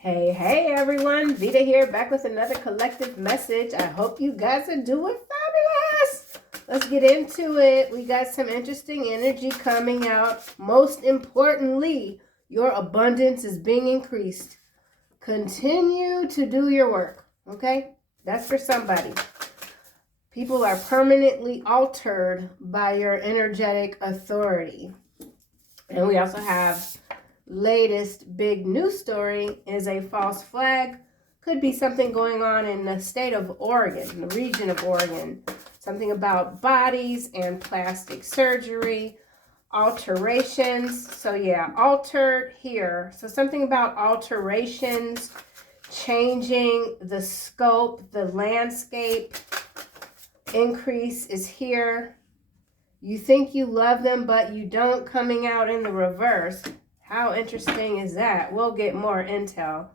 Hey everyone, Veda here, back with another collective message. I hope you guys are doing fabulous. Let's get into it. We got some interesting energy coming out. Most importantly, your abundance is being increased. Continue to do your work, okay? That's for somebody. People are permanently altered by your energetic authority. And we also have latest big news story is a false flag. Could be something going on in the state of Oregon, the region of Oregon. Something about bodies and plastic surgery, alterations. So yeah, altered here. So something about alterations, changing the scope, the landscape. Increase is here. You think you love them, but you don't, coming out in the reverse. How interesting is that? We'll get more intel.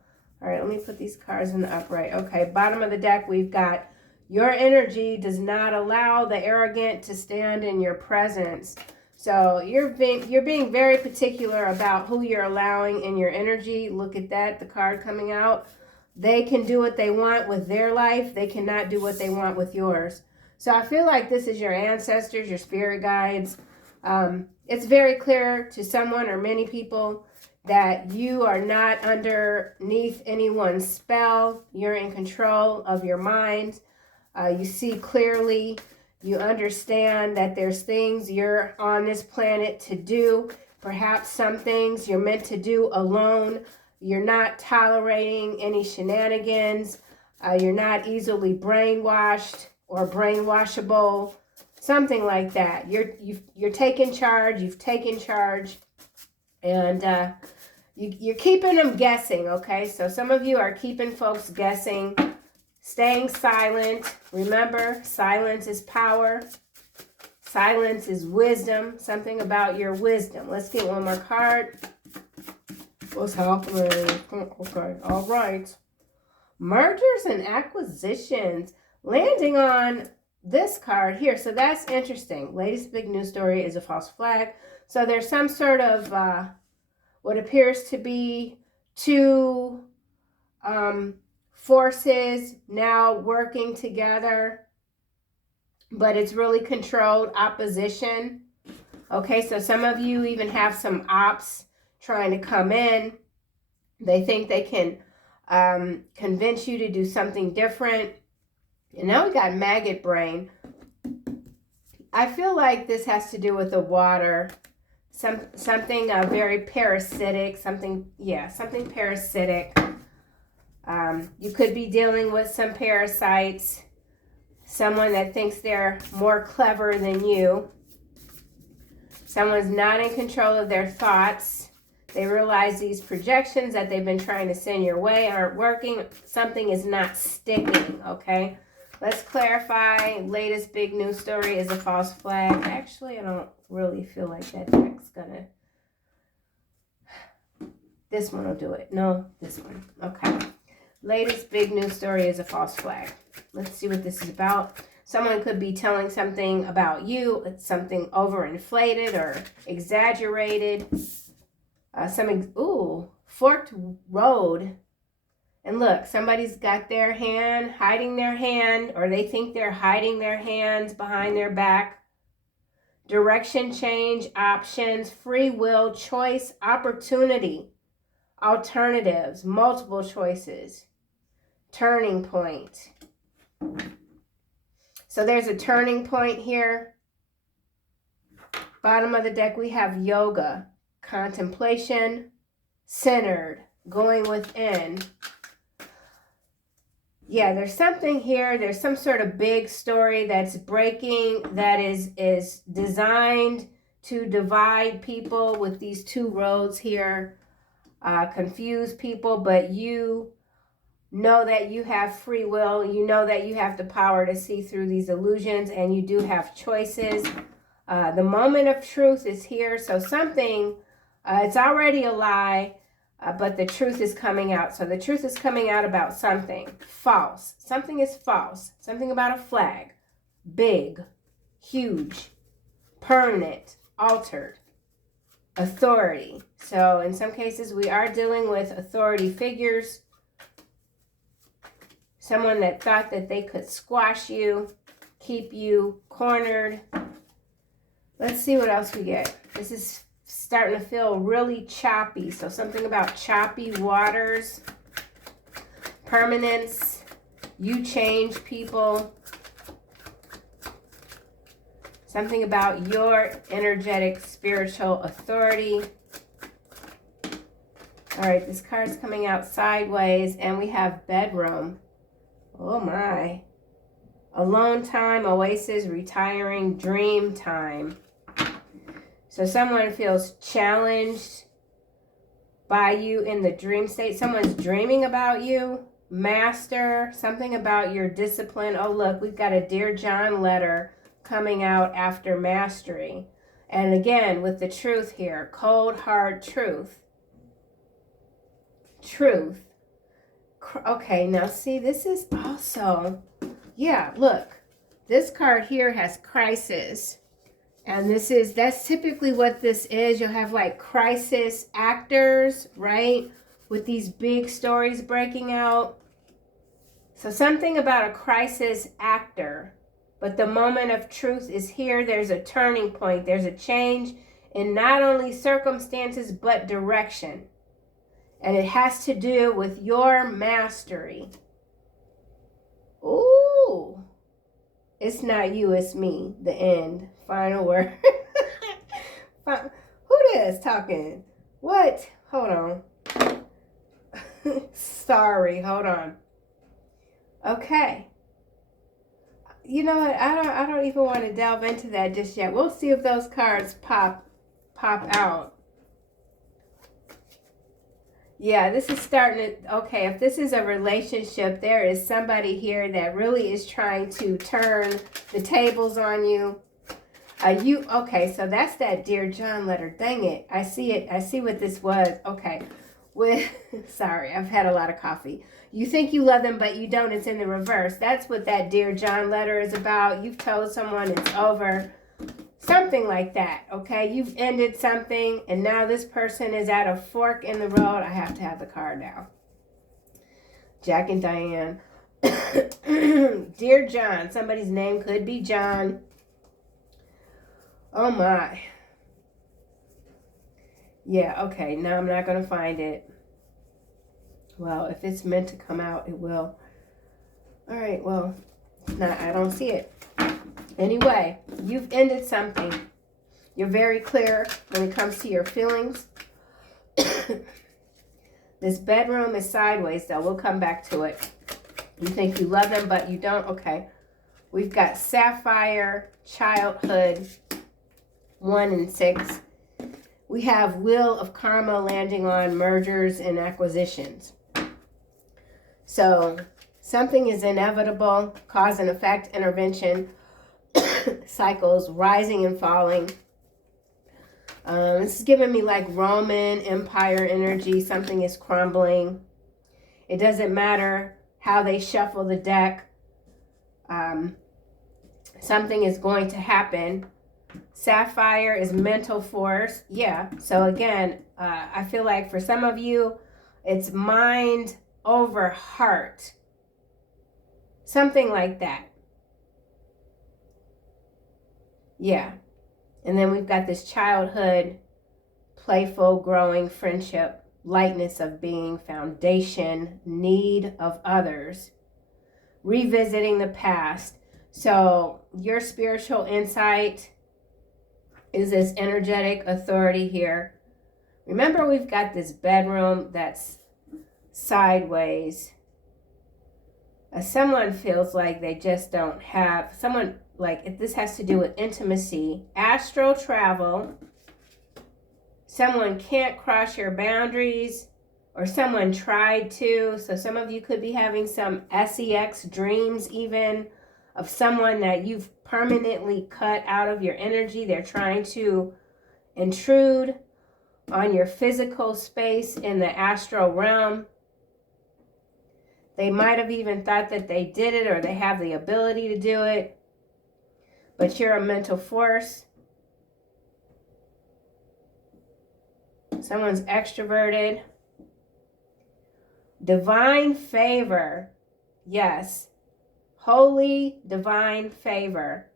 All right, let me put these cards in the upright. Okay, bottom of the deck, we've got your energy does not allow the arrogant to stand in your presence. So you're being very particular about who you're allowing in your energy. Look at that, the card coming out. They can do what they want with their life. They cannot do what they want with yours. So I feel like this is your ancestors, your spirit guides. It's very clear to someone or many people that you are not underneath anyone's spell. You're in control of your mind. You see clearly. You understand that there's things you're on this planet to do. Perhaps some things you're meant to do alone. You're not tolerating any shenanigans. You're not easily brainwashed or brainwashable. Something like that. You're taking charge. You've taken charge, and you're keeping them guessing. Okay, so some of you are keeping folks guessing, staying silent. Remember, silence is power. Silence is wisdom. Something about your wisdom. Let's get one more card. What's happening? Okay, all right. Mergers and acquisitions. Landing on this card here. So that's interesting. Latest big news story is a false flag. So there's some sort of what appears to be two forces now working together, but it's really controlled opposition. Okay, so some of you even have some ops trying to come in. They think they can convince you to do something different. And now we got maggot brain. I feel like this has to do with the water. Something very parasitic. Something parasitic. You could be dealing with some parasites. Someone that thinks they're more clever than you. Someone's not in control of their thoughts. They realize these projections that they've been trying to send your way aren't working. Something is not sticking, okay? Let's clarify. Latest big news story is a false flag. Actually, I don't really feel like that deck's gonna... This one will do it. No, this one. Okay. Latest big news story is a false flag. Let's see what this is about. Someone could be telling something about you. It's something overinflated or exaggerated. Forked road. And look, somebody's got their hand, hiding their hand, or they think they're hiding their hands behind their back. Direction change, options, free will, choice, opportunity, alternatives, multiple choices, turning point. So there's a turning point here. Bottom of the deck, we have yoga, contemplation, centered, going within. Yeah, there's something here. There's some sort of big story that's breaking that is designed to divide people with these two roads here, confuse people, but you know that you have free will. You know that you have the power to see through these illusions, and you do have choices. The moment of truth is here. So something, it's already a lie. But the truth is coming out. So the truth is coming out about something false. Something is false. Something about a flag. Big, huge, permanent, altered. authority. So in some cases, we are dealing with authority figures. Someone that thought that they could squash you, keep you cornered. Let's see what else we get. This is starting to feel really choppy. So something about choppy waters, permanence, you change people. Something about your energetic spiritual authority. All right, this card's coming out sideways, and we have bedroom. Oh my. Alone time, oasis, retiring, dream time. So someone feels challenged by you in the dream state. Someone's dreaming about you. Master, something about your discipline. Oh, look, we've got a Dear John letter coming out after mastery. And again, with the truth here, cold, hard truth. Truth. Okay, now see, this is also, yeah, look, this card here has crisis. And that's typically what this is. You'll have like crisis actors, right? With these big stories breaking out. So something about a crisis actor. But the moment of truth is here. There's a turning point. There's a change in not only circumstances, but direction. And it has to do with your mastery. Ooh. It's not you, it's me. The end. Final word. Who is talking? What? Hold on. Sorry, hold on. Okay. You know what? I don't even want to delve into that just yet. We'll see if those cards pop out. Yeah, this is starting to, okay, if this is a relationship, there is somebody here that really is trying to turn the tables on you. Okay, so that's that Dear John letter. Dang it. I see it. I see what this was. Okay. Sorry, I've had a lot of coffee. You think you love them, but you don't. It's in the reverse. That's what that Dear John letter is about. You've told someone it's over. Something like that, okay? You've ended something, and now this person is at a fork in the road. I have to have the card now. Jack and Diane. Dear John. Somebody's name could be John. Oh, my. Yeah, okay. Now I'm not going to find it. Well, if it's meant to come out, it will. All right, well, I don't see it. Anyway, you've ended something. You're very clear when it comes to your feelings. This bedroom is sideways, though. We'll come back to it. You think you love them, but you don't? Okay. We've got Sapphire, Childhood, 1 and 6. We have Wheel of Karma landing on mergers and acquisitions. So something is inevitable, cause and effect, intervention. Cycles, rising and falling. This is giving me like Roman Empire energy. Something is crumbling. It doesn't matter how they shuffle the deck. Something is going to happen. Sapphire is mental force. Yeah. So again, I feel like for some of you, it's mind over heart. Something like that. Yeah. And then we've got this childhood, playful, growing friendship, lightness of being, foundation, need of others, revisiting the past. So your spiritual insight is this energetic authority here. Remember, we've got this bedroom that's sideways. Someone feels like they just don't have someone. Like, if this has to do with intimacy, astral travel, someone can't cross your boundaries, or someone tried to. So some of you could be having some sex dreams even of someone that you've permanently cut out of your energy. They're trying to intrude on your physical space in the astral realm. They might have even thought that they did it, or they have the ability to do it. But you're a mental force. Someone's extroverted. Divine favor. Yes. Holy divine favor.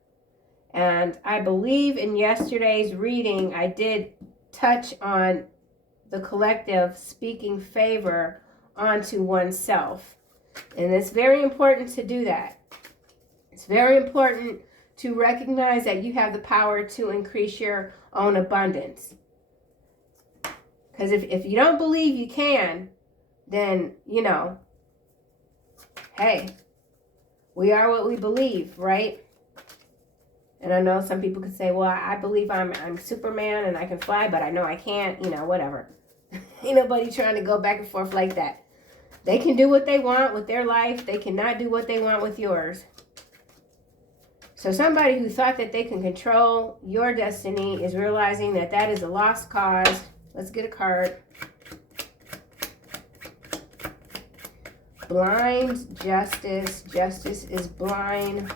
And I believe in yesterday's reading, I did touch on the collective speaking favor onto oneself. And it's very important to do that. It's very important to recognize that you have the power to increase your own abundance. Because if you don't believe you can, then, you know, hey, we are what we believe, right? And I know some people could say, well, I believe I'm Superman and I can fly, but I know I can't, you know, whatever. Ain't nobody trying to go back and forth like that. They can do what they want with their life. They cannot do what they want with yours. So somebody who thought that they can control your destiny is realizing that that is a lost cause. Let's get a card. Blind justice. Justice is blind.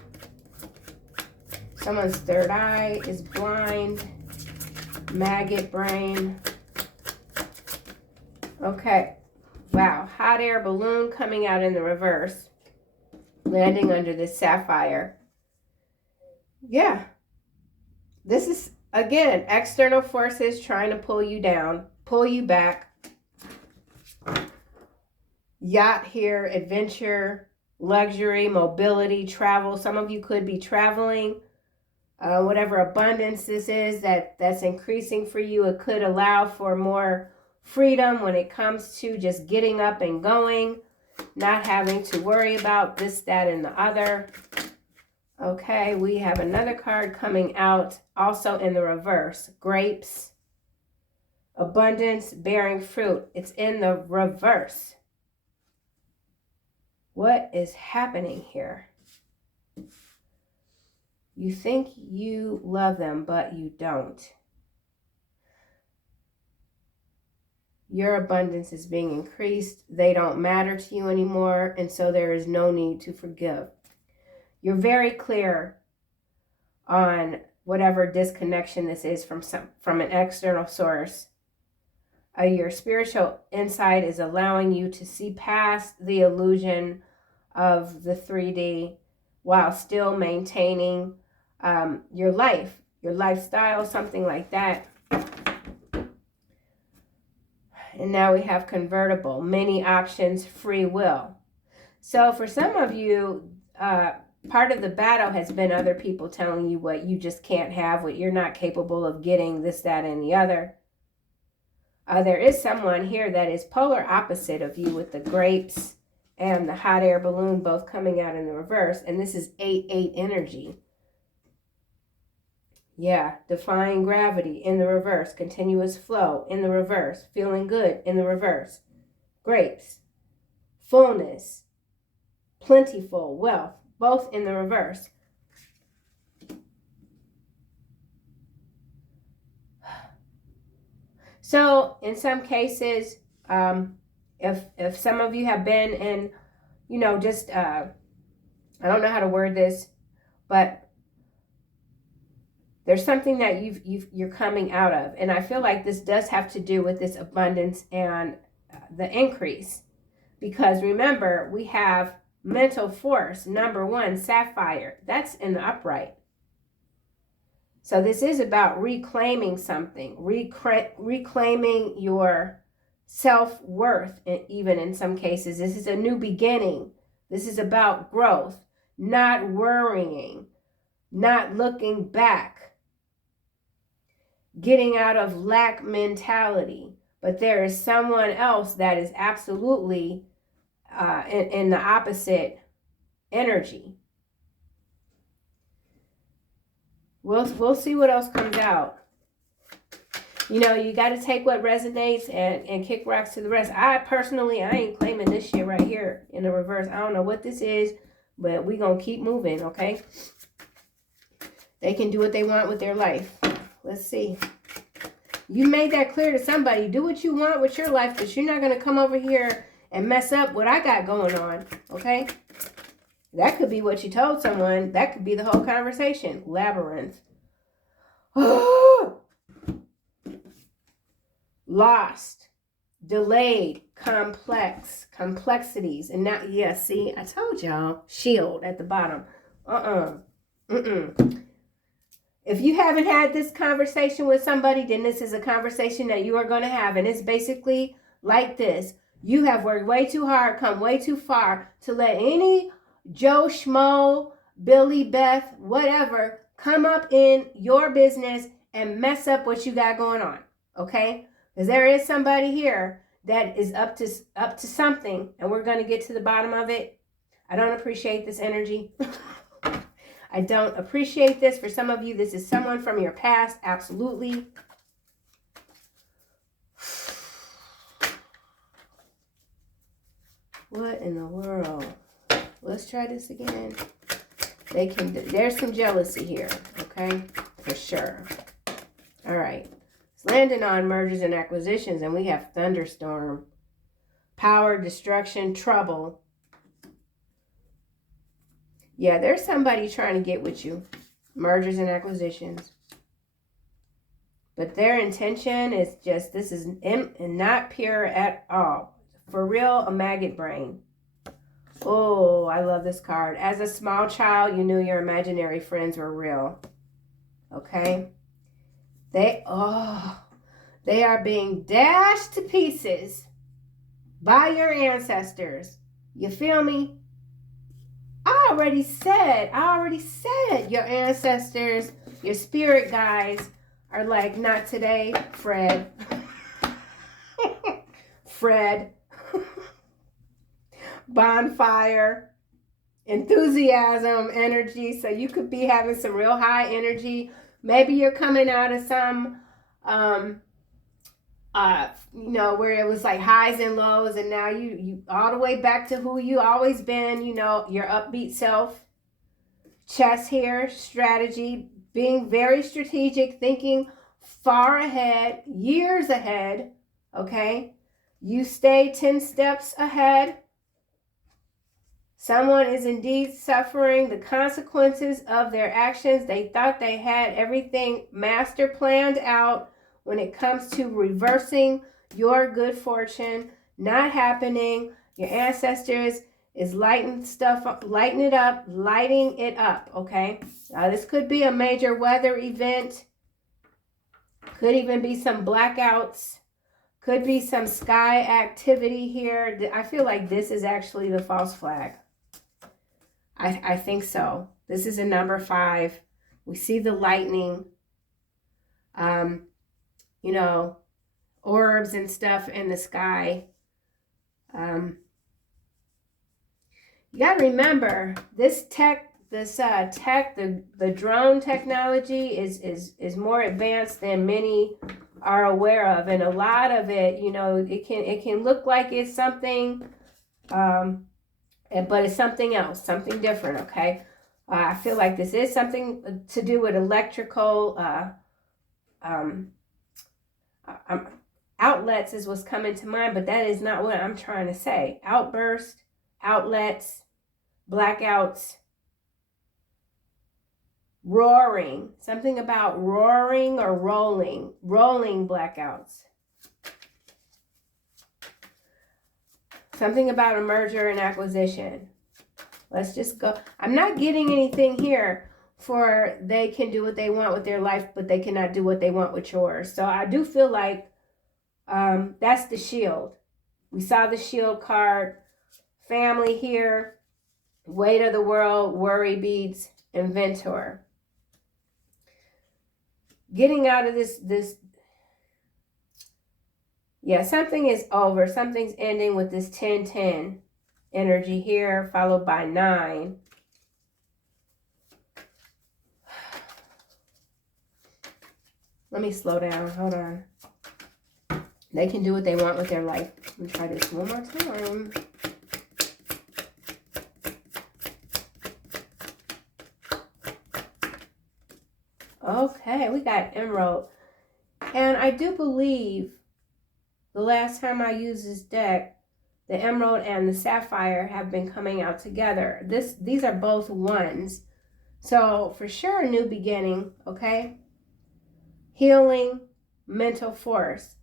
Someone's third eye is blind. Maggot brain. Okay. Wow. Hot air balloon coming out in the reverse. Landing under this sapphire. Yeah. This is, again, external forces trying to pull you down, pull you back. Yacht here, adventure, luxury, mobility, travel. Some of you could be traveling. Whatever abundance this is that's increasing for you, it could allow for more freedom when it comes to just getting up and going, not having to worry about this, that, and the other. Okay, we have another card coming out also in the reverse. Grapes, abundance, bearing fruit. It's in the reverse. What is happening here? You think you love them, but you don't. Your abundance is being increased. They don't matter to you anymore, and so there is no need to forgive. You're very clear on whatever disconnection this is from an external source. Your spiritual insight is allowing you to see past the illusion of the 3D while still maintaining your life, your lifestyle, something like that. And now we have convertible, many options, free will. So for some of you, part of the battle has been other people telling you what you just can't have, what you're not capable of getting, this, that, and the other. There is someone here that is polar opposite of you with the grapes and the hot air balloon both coming out in the reverse. And this is 8-8 energy. Yeah, defying gravity in the reverse. Continuous flow in the reverse. Feeling good in the reverse. Grapes. Fullness. Plentiful. Wealth. Both in the reverse. So in some cases, if some of you have been in, you know, just, I don't know how to word this, but there's something that you're coming out of. And I feel like this does have to do with this abundance and the increase. Because remember, we have mental force, number 1, sapphire. That's in the upright. So this is about reclaiming something, reclaiming your self-worth, and even in some cases. This is a new beginning. This is about growth, not worrying, not looking back, getting out of lack mentality. But there is someone else that is absolutely in the opposite energy. We'll see what else comes out. You know, you got to take what resonates and kick rocks to the rest. I ain't claiming this shit right here in the reverse. I don't know what this is, but we going to keep moving, okay? They can do what they want with their life. Let's see. You made that clear to somebody. Do what you want with your life, but you're not going to come over here and mess up what I got going on, okay? That could be what you told someone. That could be the whole conversation. Labyrinth. lost, delayed, complexities. And now, yeah, see, I told y'all, shield at the bottom. If you haven't had this conversation with somebody, then this is a conversation that you are going to have. And it's basically like this. You have worked way too hard, come way too far to let any Joe Schmo, Billy, Beth, whatever, come up in your business and mess up what you got going on. Okay? Because there is somebody here that is up to something, and we're going to get to the bottom of it. I don't appreciate this energy. I don't appreciate this. For some of you, this is someone from your past. Absolutely. What in the world? Let's try this again. There's some jealousy here, okay? For sure. All right. It's landing on mergers and acquisitions, and we have thunderstorm, power, destruction, trouble. Yeah, there's somebody trying to get with you. Mergers and acquisitions. But their intention is just, this is not pure at all. For real, a maggot brain. Oh, I love this card. As a small child, you knew your imaginary friends were real. Okay? They are being dashed to pieces by your ancestors. You feel me? I already said your ancestors, your spirit guides are like, not today, Fred. Fred. Bonfire. Enthusiasm, energy. So you could be having some real high energy. Maybe you're coming out of some, where it was like highs and lows, and now you all the way back to who you always been, your upbeat self. Chess here, strategy, being very strategic, thinking far ahead, years ahead, okay? You stay 10 steps ahead. Someone is indeed suffering the consequences of their actions. They thought they had everything master planned out when it comes to reversing your good fortune. Not happening. Your ancestors is lighting it up, okay? This could be a major weather event. Could even be some blackouts. Could be some sky activity here. I feel like this is actually the false flag. I think so. This is a number 5. We see the lightning, orbs and stuff in the sky. You got to remember, the drone technology is more advanced than many are aware of, and a lot of it, it can look like it's something, but it's something else, something different, okay? I feel like this is something to do with electrical outlets is what's coming to mind, but that is not what I'm trying to say. Outburst, outlets, blackouts, roaring. Something about roaring or rolling blackouts. Something about a merger and acquisition. Let's just go. I'm not getting anything here for they can do what they want with their life, but they cannot do what they want with yours. So I do feel like that's the shield. We saw the shield card. Family here. Weight of the world, worry beads, inventor. Getting out of this, yeah, something is over. Something's ending with this 10-10 energy here, followed by 9. Let me slow down. Hold on. They can do what they want with their life. Let me try this one more time. Okay, we got emerald. And I do believe the last time I used this deck, the emerald and the sapphire have been coming out together. These are both ones. So for sure, a new beginning, okay? Healing, mental force.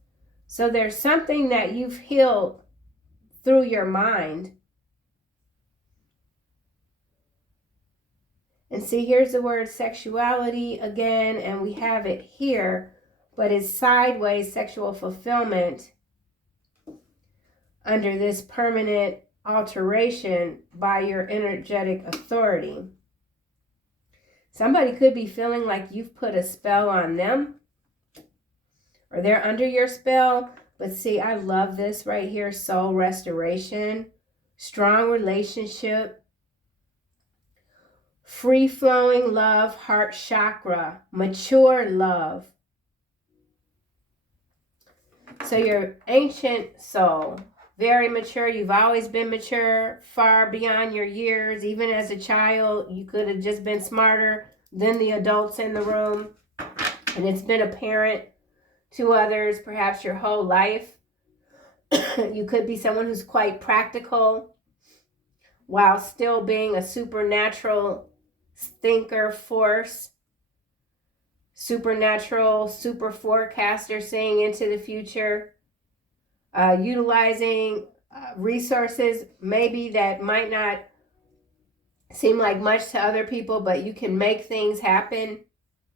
So there's something that you've healed through your mind. And see, here's the word sexuality again, and we have it here, but it's sideways sexual fulfillment under this permanent alteration by your energetic authority. Somebody could be feeling like you've put a spell on them, or they're under your spell. But see, I love this right here, soul restoration, strong relationship, free-flowing love, heart chakra, mature love. So your ancient soul, very mature. You've always been mature, far beyond your years. Even as a child, you could have just been smarter than the adults in the room. And it's been apparent to others, perhaps your whole life. You could be someone who's quite practical while still being a supernatural thinker force, supernatural, super forecaster, seeing into the future, utilizing resources maybe that might not seem like much to other people, but you can make things happen,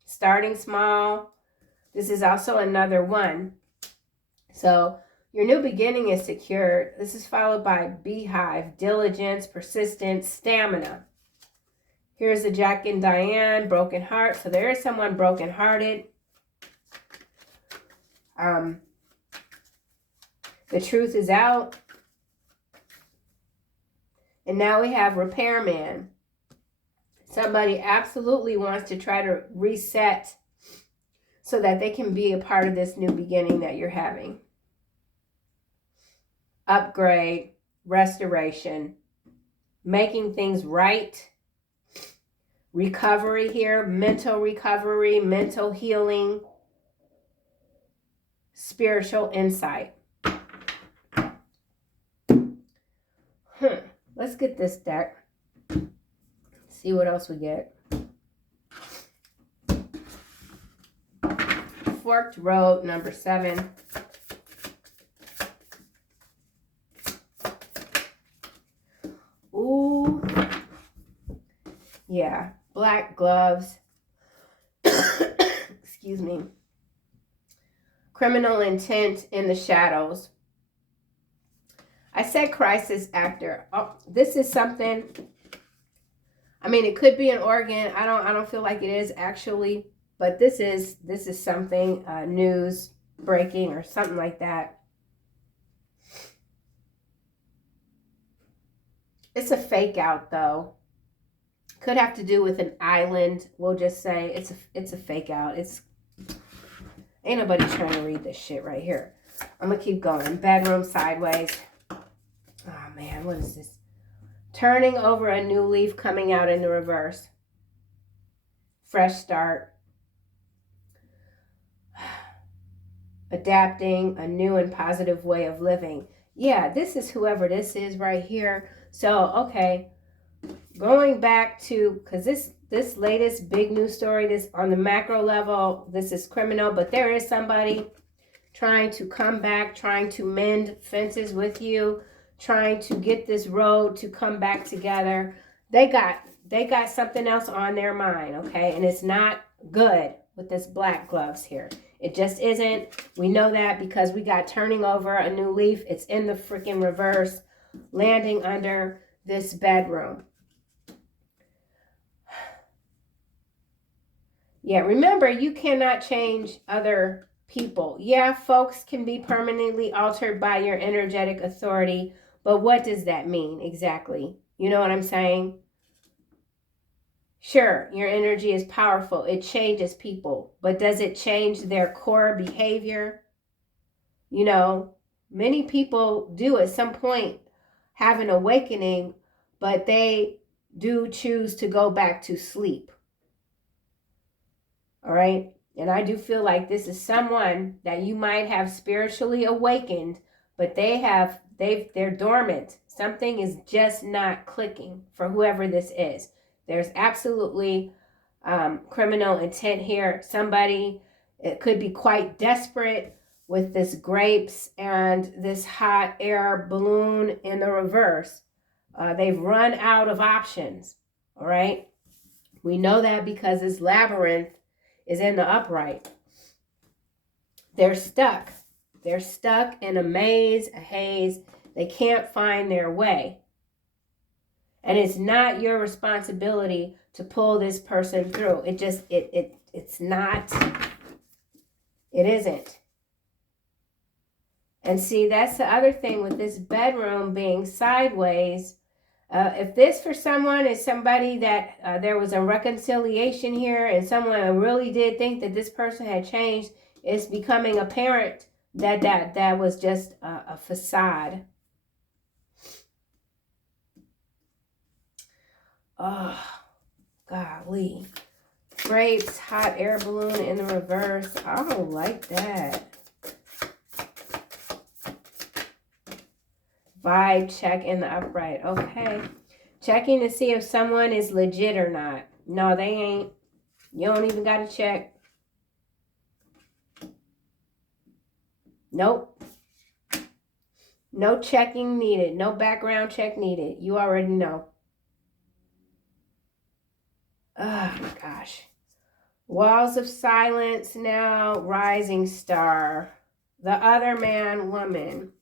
starting small. This is also another one. So your new beginning is secured. This is followed by beehive, diligence, persistence, stamina. Here's the Jack and Diane, broken heart. So there is someone brokenhearted. The truth is out. And now we have repairman. Somebody absolutely wants to try to reset so that they can be a part of this new beginning that you're having. Upgrade, restoration, making things right. Recovery here, mental recovery, mental healing, spiritual insight. Let's get this deck. See what else we get. Forked Road, number 7. Ooh. Yeah. Black gloves. Excuse me. Criminal intent in the shadows. I said crisis actor. Oh, this is something. I mean, it could be an organ. I don't feel like it is actually, but this is something news breaking or something like that. It's a fake out though. Could have to do with an island. We'll just say it's a fake out. Ain't nobody trying to read this shit right here. I'm gonna keep going. Bedroom sideways. Oh man, what is this? Turning over a new leaf, coming out in the reverse. Fresh start. Adapting a new and positive way of living. Yeah, this is whoever this is right here. So, okay. Going back to, because this latest big news story, this on the macro level, this is criminal, but there is somebody trying to come back, trying to mend fences with you, trying to get this road to come back together. They got something else on their mind, okay? And it's not good with this black gloves here. It just isn't. We know that because we got turning over a new leaf. It's in the freaking reverse, landing under this bedroom. Yeah, remember, you cannot change other people. Yeah, folks can be permanently altered by your energetic authority, but what does that mean exactly? You know what I'm saying? Sure, your energy is powerful. It changes people, but does it change their core behavior? You know, many people do at some point have an awakening, but they do choose to go back to sleep. All right. And I do feel like this is someone that you might have spiritually awakened, but they're dormant. Something is just not clicking for whoever this is. There's absolutely criminal intent here. Somebody, it could be quite desperate with this grapes and this hot air balloon in the reverse. They've run out of options, all right? We know that because this labyrinth is in the upright. They're stuck. They're stuck in a maze, a haze. They can't find their way. And it's not your responsibility to pull this person through. It's not. It isn't. And see, that's the other thing with this bedroom being sideways. If this for someone is somebody that there was a reconciliation here and someone really did think that this person had changed, it's becoming apparent that was just a facade. Oh, golly. Grapes, hot air balloon in the reverse. I don't like that. Vibe check in the upright. Okay. Checking to see if someone is legit or not. No, they ain't. You don't even got to check. Nope. No checking needed. No background check needed. You already know. Oh my gosh. Walls of silence now. Rising star. The other man, woman.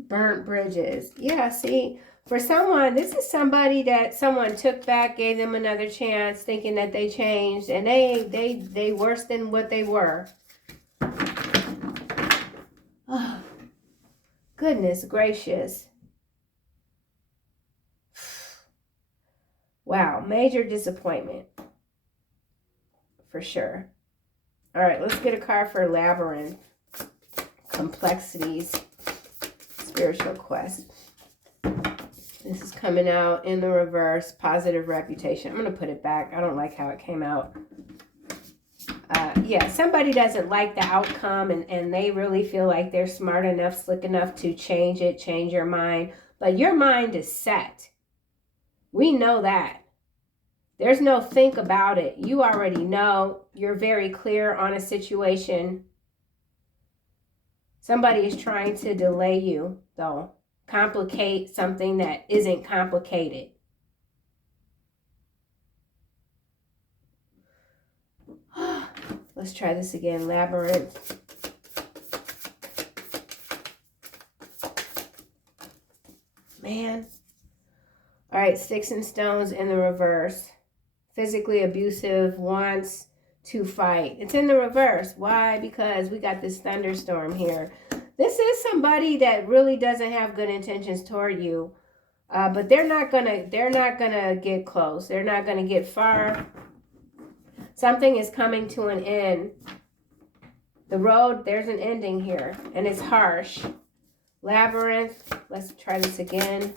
Burnt bridges. Yeah, see, for someone, this is somebody that someone took back, gave them another chance, thinking that they changed, and they worse than what they were. Oh, goodness gracious. Wow, major disappointment. For sure. All right, let's get a card for Labyrinth. Complexities. Spiritual quest. This is coming out in the reverse. Positive reputation. I'm going to put it back. I don't like how it came out. Yeah, somebody doesn't like the outcome and they really feel like they're smart enough, slick enough to change it, change your mind. But your mind is set. We know that. There's no think about it. You already know. You're very clear on a situation. Somebody is trying to delay you, though. Complicate something that isn't complicated. Let's try this again. Labyrinth. Man. All right, sticks and stones in the reverse. Physically abusive, wants to fight. It's in the reverse. Why? Because we got this thunderstorm here. This is somebody that really doesn't have good intentions toward you. But they're not gonna get close. They're not gonna get far. Something is coming to an end. The road, there's an ending here, and it's harsh. Labyrinth. Let's try this again.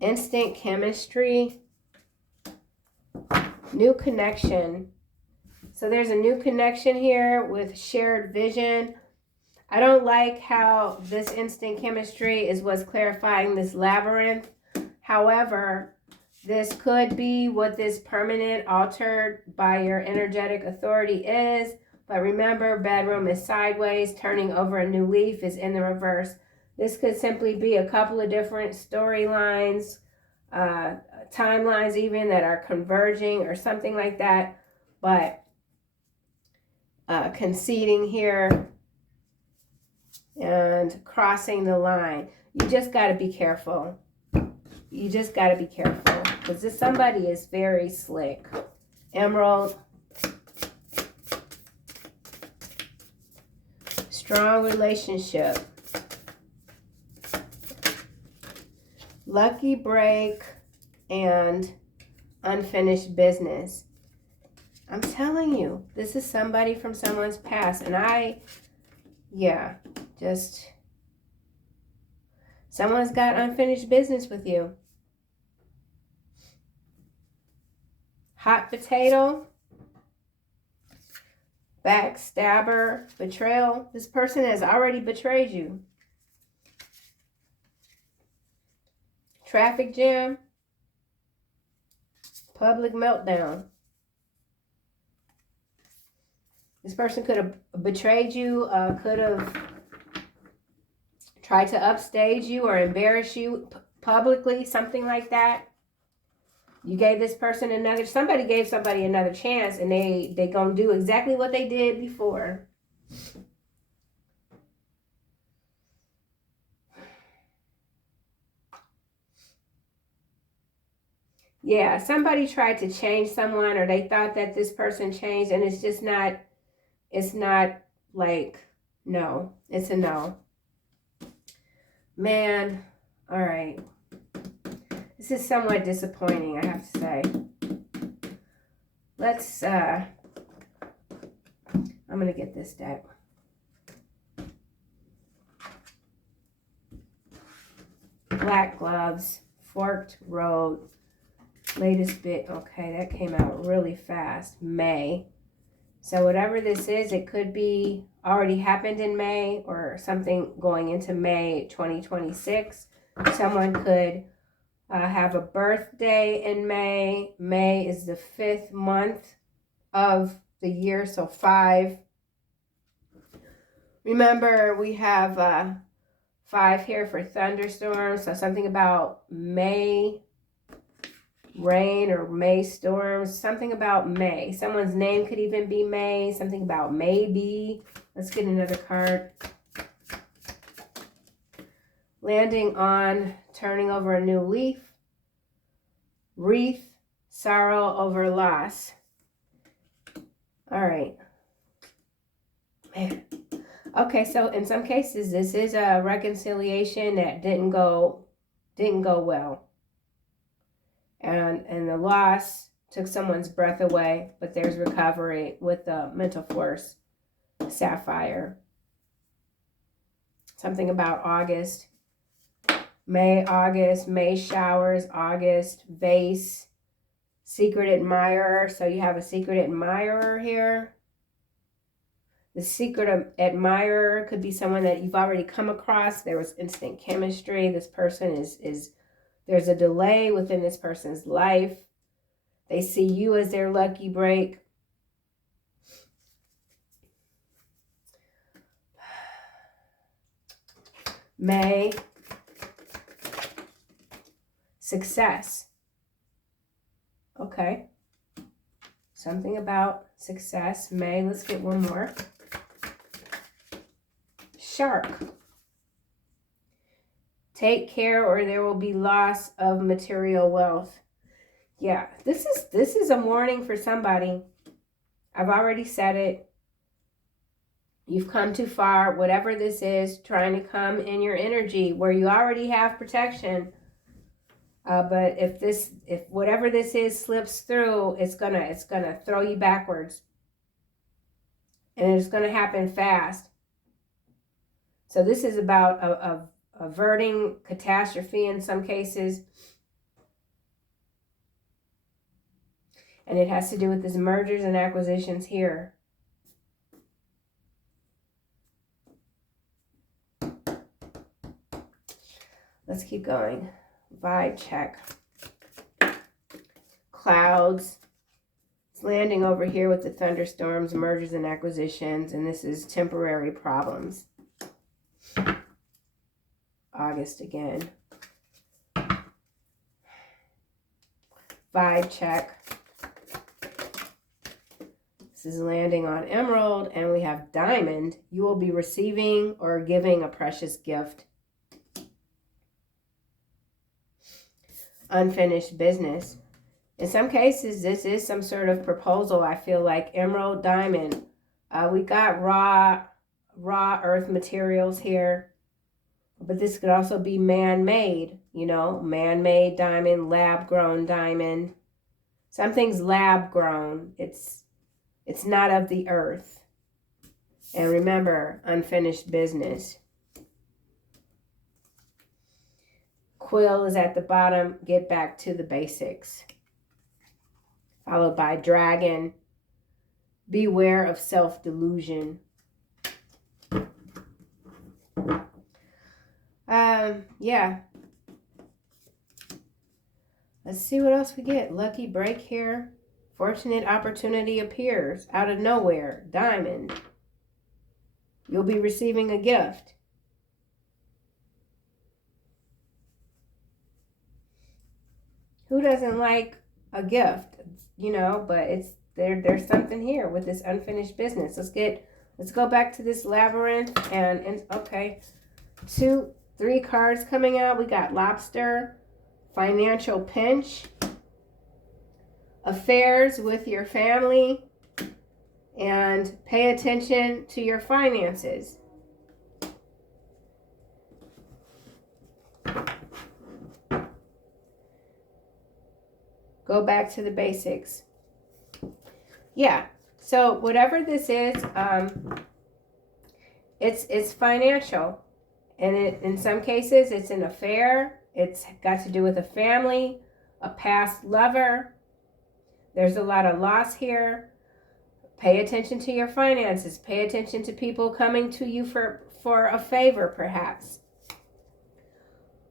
Instant chemistry. New connection. So there's a new connection here with shared vision. I don't like how this instant chemistry is what's clarifying this labyrinth. However, this could be what this permanent altered by your energetic authority is. But remember, bedroom is sideways. Turning over a new leaf is in the reverse. This could simply be a couple of different storylines, timelines even that are converging or something like that. But conceding here and crossing the line. You just got to be careful. You just got to be careful because this somebody is very slick. Emerald. Strong relationship. Lucky break and unfinished business. I'm telling you, this is somebody from someone's past. And someone's got unfinished business with you. Hot potato. Backstabber. Betrayal. This person has already betrayed you. Traffic jam. Public meltdown. This person could have betrayed you, could have tried to upstage you or embarrass you publicly, something like that. You gave this person somebody gave somebody another chance, and they gonna do exactly what they did before. Yeah, somebody tried to change someone, or they thought that this person changed, and it's just not, it's not like, no, it's a no. Man, all right. This is somewhat disappointing, I have to say. Let's, I'm going to get this deck. Black gloves, forked road, latest bit. Okay, that came out really fast. May. So whatever this is, it could be already happened in May or something going into May 2026. Someone could have a birthday in May. May is the 5th month of the year, so 5. Remember, we have 5 here for thunderstorms, so something about May rain or May storms, something about May. Someone's name could even be May, something about maybe. Let's get another card. Landing on, turning over a new leaf. Wreath, sorrow over loss. All right. Man. Okay, so in some cases, this is a reconciliation that didn't go well. And the loss took someone's breath away, but there's recovery with the mental force, sapphire. Something about August. May showers, August, vase, secret admirer. So you have a secret admirer here. The secret admirer could be someone that you've already come across. There was instant chemistry. This person is there's a delay within this person's life. They see you as their lucky break. May. Success. Okay. Something about success. May. Let's get one more. Shark. Take care or there will be loss of material wealth. Yeah, this is a warning for somebody. I've already said it. You've come too far. Whatever this is, trying to come in your energy where you already have protection. But if whatever this is slips through, it's gonna throw you backwards. And it's gonna happen fast. So this is about averting catastrophe in some cases. And it has to do with these mergers and acquisitions here. Let's keep going. Vibe check. Clouds. It's landing over here with the thunderstorms, mergers and acquisitions, and this is temporary problems. August again. Vibe check. This is landing on emerald, and we have diamond. You will be receiving or giving a precious gift. Unfinished business. In some cases, this is some sort of proposal. I feel like emerald, diamond. We got raw earth materials here. But this could also be man-made, you know, man-made diamond, lab-grown diamond. Something's lab-grown. It's not of the earth. And remember, unfinished business. Quill is at the bottom. Get back to the basics. Followed by dragon. Beware of self-delusion. Yeah. Let's see what else we get. Lucky break here. Fortunate opportunity appears out of nowhere. Diamond. You'll be receiving a gift. Who doesn't like a gift? You know, but it's there's something here with this unfinished business. Let's go back to this labyrinth and okay. 2, 3 cards coming out. We got lobster, financial pinch, affairs with your family, and pay attention to your finances. Go back to the basics. Yeah, so whatever this is, it's financial. And in some cases, it's an affair. It's got to do with a family, a past lover. There's a lot of loss here. Pay attention to your finances. Pay attention to people coming to you for a favor, perhaps.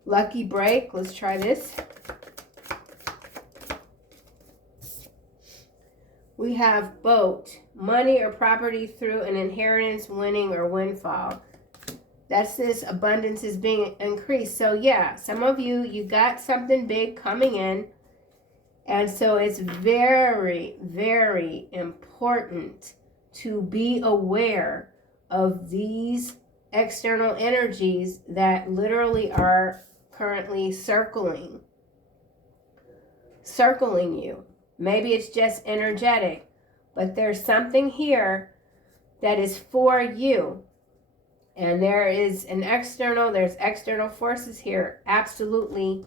Lucky break. Let's try this. We have boat, money or property through an inheritance, winning, or windfall. That's this abundance is being increased. So yeah, some of you got something big coming in. And so it's very, very important to be aware of these external energies that literally are currently circling you. Maybe it's just energetic, but there's something here that is for you. And there's external forces here, absolutely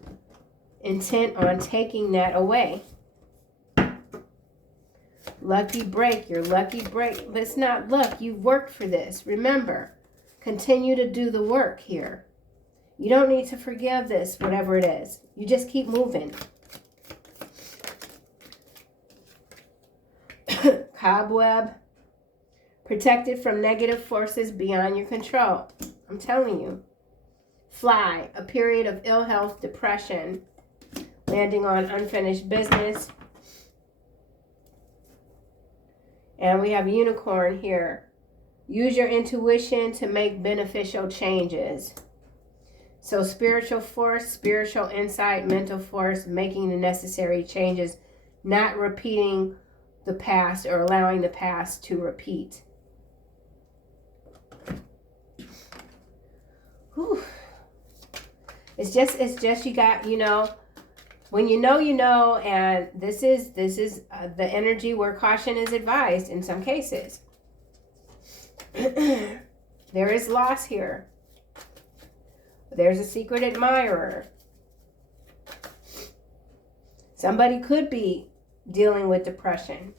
intent on taking that away. Lucky break, your lucky break. It's not luck, you've worked for this. Remember, continue to do the work here. You don't need to forgive this, whatever it is. You just keep moving. Cobweb, protected from negative forces beyond your control. I'm telling you. Fly, a period of ill health, depression, landing on unfinished business. And we have unicorn here. Use your intuition to make beneficial changes. So spiritual force, spiritual insight, mental force, making the necessary changes, not repeating the past or allowing the past to repeat. Whew. It's just you got, when you know, and this is the energy where caution is advised in some cases. There is loss here. There's a secret admirer. Somebody could be dealing with depression.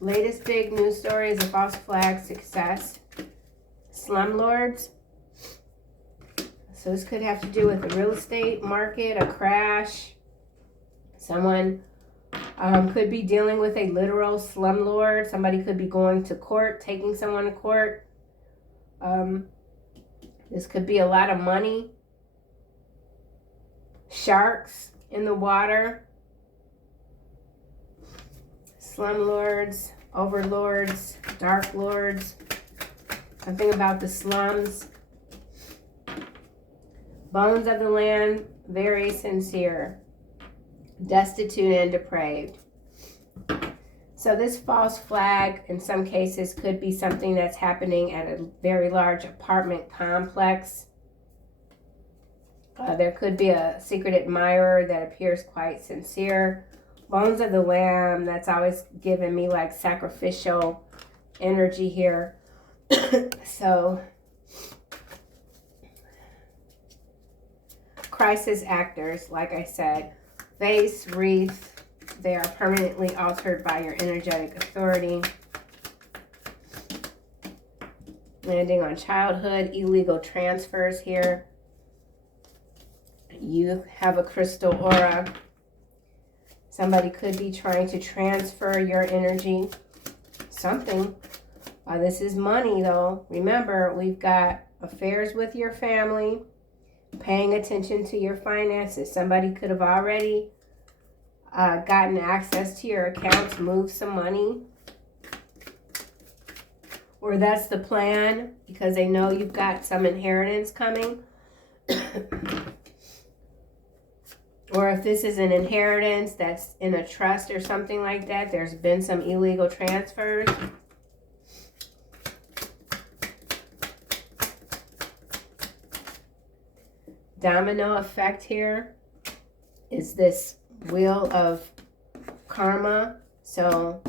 Latest big news story is a false flag success. Slumlords. So this could have to do with the real estate market, a crash. Someone could be dealing with a literal slumlord. Somebody could be going to court, taking someone to court. This could be a lot of money. Sharks in the water. Slumlords, overlords, dark lords. Something about the slums. Bones of the land, very sincere. Destitute and depraved. So this false flag in some cases could be something that's happening at a very large apartment complex. There could be a secret admirer that appears quite sincere. Bones of the lamb, that's always given me like sacrificial energy here. So, crisis actors, like I said, vase, wreath, they are permanently altered by your energetic authority. Landing on childhood, illegal transfers here. You have a crystal aura. Somebody could be trying to transfer your energy. Something. This is money, though. Remember, we've got affairs with your family, paying attention to your finances. Somebody could have already gotten access to your accounts, moved some money. Or that's the plan because they know you've got some inheritance coming. Or if this is an inheritance that's in a trust or something like that, there's been some illegal transfers. Domino effect here is this wheel of karma. So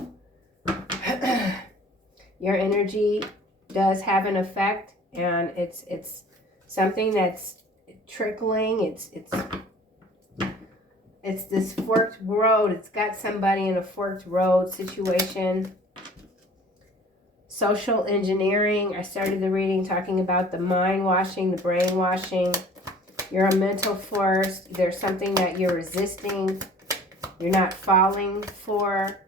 your energy does have an effect, and it's something that's trickling. It's this forked road. It's got somebody in a forked road situation. Social engineering. I started the reading talking about the mind washing, the brainwashing. You're a mental force. There's something that you're resisting. You're not falling for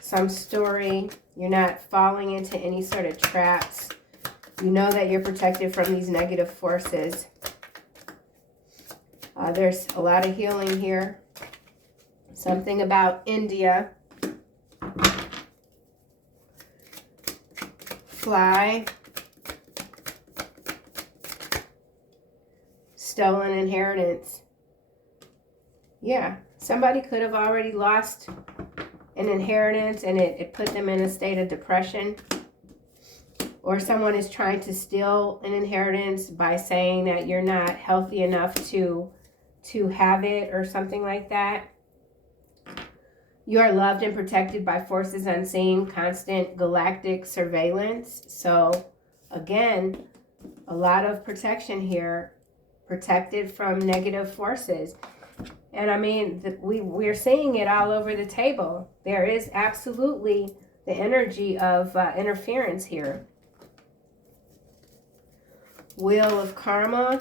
some story. You're not falling into any sort of traps. You know that you're protected from these negative forces. There's a lot of healing here. Something about India. Fly. Stolen inheritance. Yeah, somebody could have already lost an inheritance and it put them in a state of depression. Or someone is trying to steal an inheritance by saying that you're not healthy enough to have it or something like that. You are loved and protected by forces unseen, constant galactic surveillance. So again, a lot of protection here, protected from negative forces. And I mean, we're seeing it all over the table. There is absolutely the energy of interference here. Wheel of karma.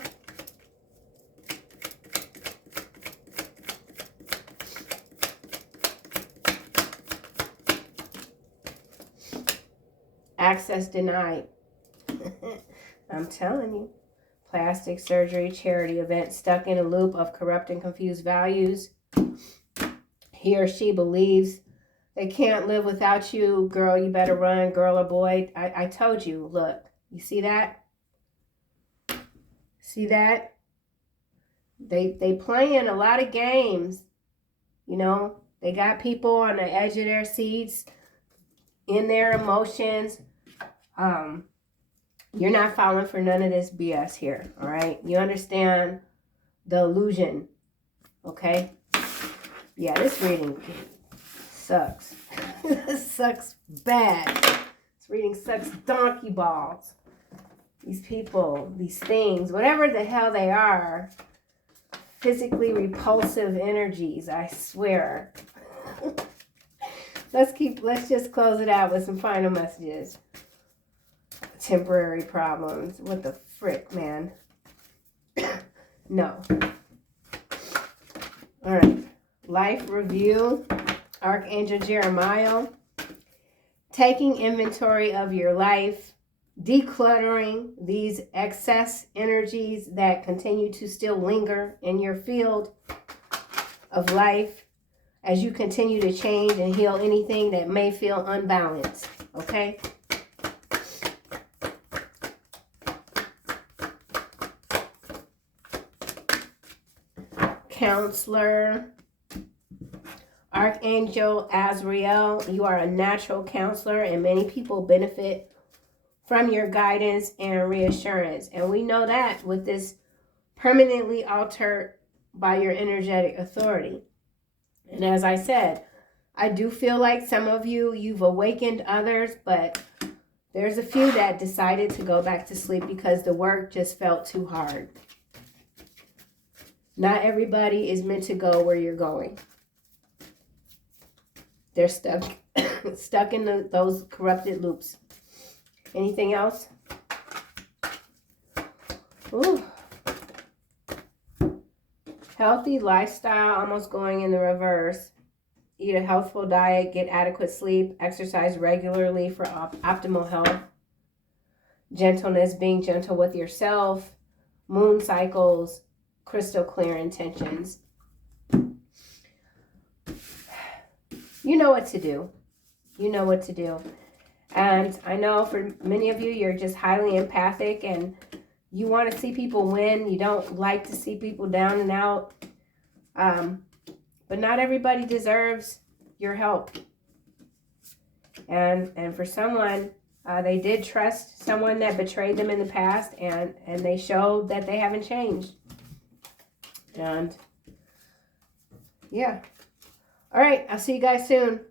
Access denied. I'm telling you. Plastic surgery, charity event, stuck in a loop of corrupt and confused values. He or she believes they can't live without you. Girl, you better run, girl or boy. I told you, look, you see that? See that? They playing a lot of games. You know, they got people on the edge of their seats, in their emotions. You're not falling for none of this BS here, all right? You understand the illusion, okay? Yeah, this reading sucks. Sucks bad. This reading sucks donkey balls. These people, these things, whatever the hell they are, physically repulsive energies, I swear. Let's just close it out with some final messages. Temporary problems. What the frick, man? No. All right. Life review. Archangel Jeremiah. Taking inventory of your life. Decluttering these excess energies that continue to still linger in your field of life as you continue to change and heal anything that may feel unbalanced. Okay? Counselor, Archangel Azrael, you are a natural counselor and many people benefit from your guidance and reassurance. And we know that with this permanently altered by your energetic authority. And as I said, I do feel like some of you've awakened others, but there's a few that decided to go back to sleep because the work just felt too hard. Not everybody is meant to go where you're going. They're stuck in those corrupted loops. Anything else? Ooh. Healthy lifestyle, almost going in the reverse. Eat a healthful diet, get adequate sleep, exercise regularly for optimal health. Gentleness, being gentle with yourself. Moon cycles, crystal clear intentions. You know what to do. You know what to do. And I know for many of you, you're just highly empathic and you want to see people win. You don't like to see people down and out. But not everybody deserves your help. And for someone, they did trust someone that betrayed them in the past, and they showed that they haven't changed. And yeah. All right, I'll see you guys soon.